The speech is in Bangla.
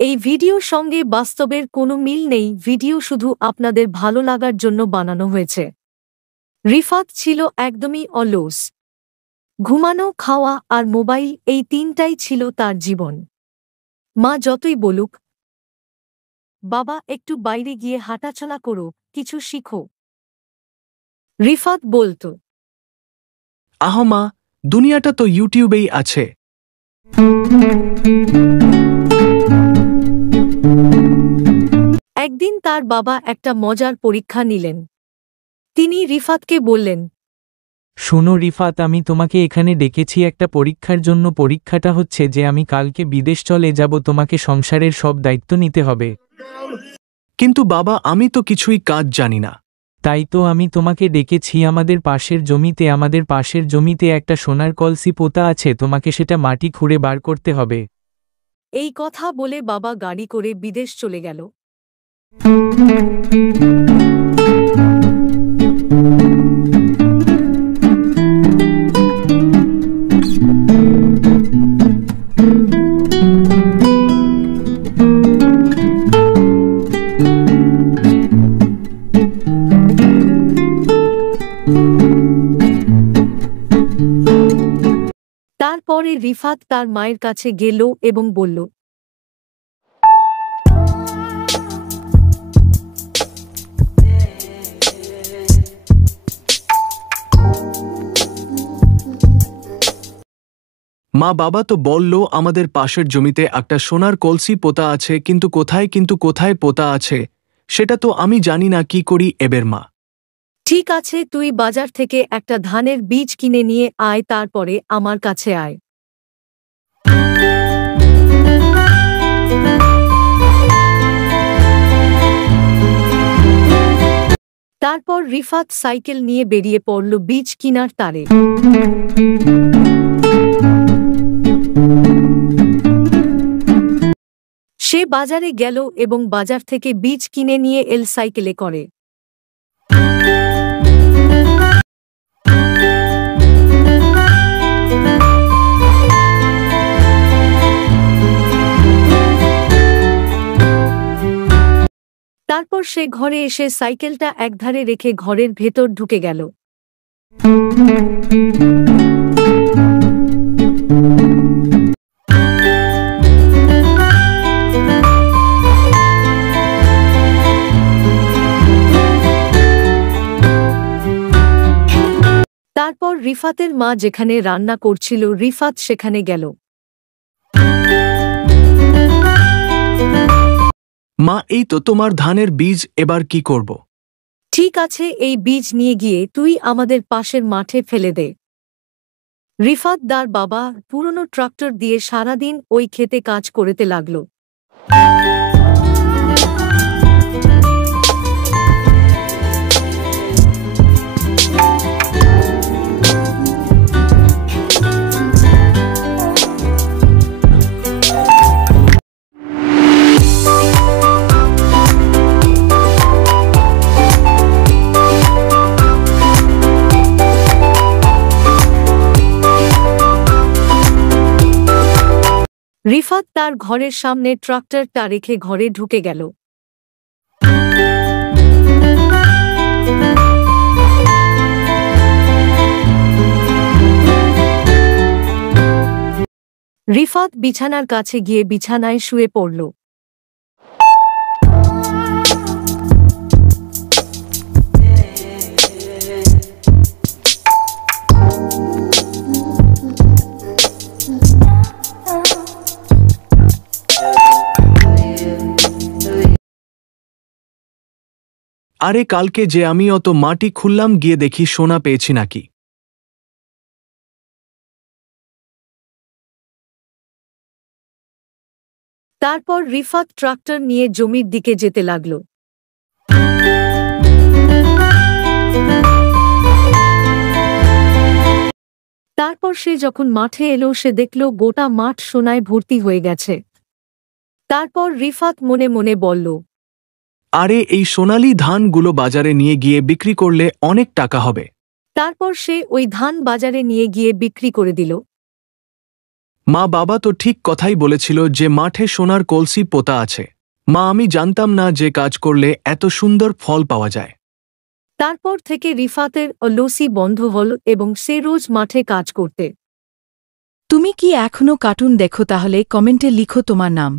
এই ভিডিওর সঙ্গে বাস্তবের কোনো মিল নেই, ভিডিও শুধু আপনাদের ভালো লাগার জন্য বানানো হয়েছে। রিফাত ছিল একদমই অলস। ঘুমানো, খাওয়া আর মোবাইল, এই তিনটাই ছিল তার জীবন। মা যতই বলুক, বাবা একটু বাইরে গিয়ে হাঁটাচলা করো, কিছু শিখো, রিফাত বলত, মা, দুনিয়াটা তো ইউটিউবেই আছে। একদিন তার বাবা একটা মজার পরীক্ষা নিলেন। তিনি রিফাতকে বললেন, শোনো রিফাত, আমি তোমাকে এখানে ডেকেছি একটা পরীক্ষার জন্য। পরীক্ষাটা হচ্ছে যে আমি কালকে বিদেশ চলে যাব, তোমাকে সংসারের সব দায়িত্ব নিতে হবে। কিন্তু বাবা, আমি তো কিছুই কাজ জানি না। তাই তো আমি তোমাকে ডেকেছি। আমাদের পাশের জমিতে একটা সোনার কলসি পোতা আছে, তোমাকে সেটা মাটি খুঁড়ে বার করতে হবে। এই কথা বলে বাবা গাড়ি করে বিদেশ চলে গেল। তারপরে রিফাত তার মায়ের কাছে গেল এবং বলল, মা, বাবা তো বলল আমাদের পাশের জমিতে একটা সোনার কলসি পোতা আছে, কিন্তু কোথায় পোতা আছে সেটা তো আমি জানি না, কি করি এবার মা? ঠিক আছে, তুই বাজার থেকে একটা ধানের বীজ কিনে নিয়ে আয়, তারপরে আমার কাছে আয়। তারপর রিফাত সাইকেল নিয়ে বেরিয়ে পড়ল বীজ কিনার তারে। সে বাজারে গেল এবং বাজার থেকে বীজ কিনে নিয়ে এল সাইকেলে করে। তারপর সে ঘরে এসে সাইকেলটা একধারে রেখে ঘরের ভেতর ঢুকে গেল। তারপর রিফাতের মা যেখানে রান্না করছিল, রিফাত সেখানে গেল। মা, এই তো তোমার ধানের বীজ, এবার কি করব? ঠিক আছে, এই বীজ নিয়ে গিয়ে তুই আমাদের পাশের মাঠে ফেলে দে। রিফাত তার বাবা পুরনো ট্রাক্টর দিয়ে সারাদিন ওই খেতে কাজ করতে লাগল। রিফাত তার ঘরের সামনে ট্রাক্টরটা রেখে ঘরে ঢুকে গেল। রিফাত বিছানার কাছে গিয়ে বিছানায় শুয়ে পড়ল। আরে, কালকে যে আমি অত মাটি খুললাম, গিয়ে দেখি সোনা পেয়েছি নাকি। তারপর রিফাত ট্রাক্টর নিয়ে জমির দিকে যেতে লাগল। তারপর সে যখন মাঠে এলো, সে দেখল গোটা মাঠ সোনায় ভর্তি হয়ে গেছে। তারপর রিফাত মনে মনে বলল, আরে, এই সোনালি ধানগুলো বাজারে নিয়ে গিয়ে বিক্রি করলে অনেক টাকা হবে। তারপর সে ওই ধান বাজারে নিয়ে গিয়ে বিক্রি করে দিল। মা বাবা তো ঠিক কথাই বলেছিল যে মাঠে সোনার কলসি পোতা আছে। মা আমি জানতাম না যে কাজ করলে এত সুন্দর ফল পাওয়া যায়। তারপর থেকে রিফাতের অলসি বন্ধ হল এবং সে রোজ মাঠে কাজ করতে। তুমি কি এখনও কার্টুন দেখো? তাহলে কমেন্টে লিখো তোমার নাম।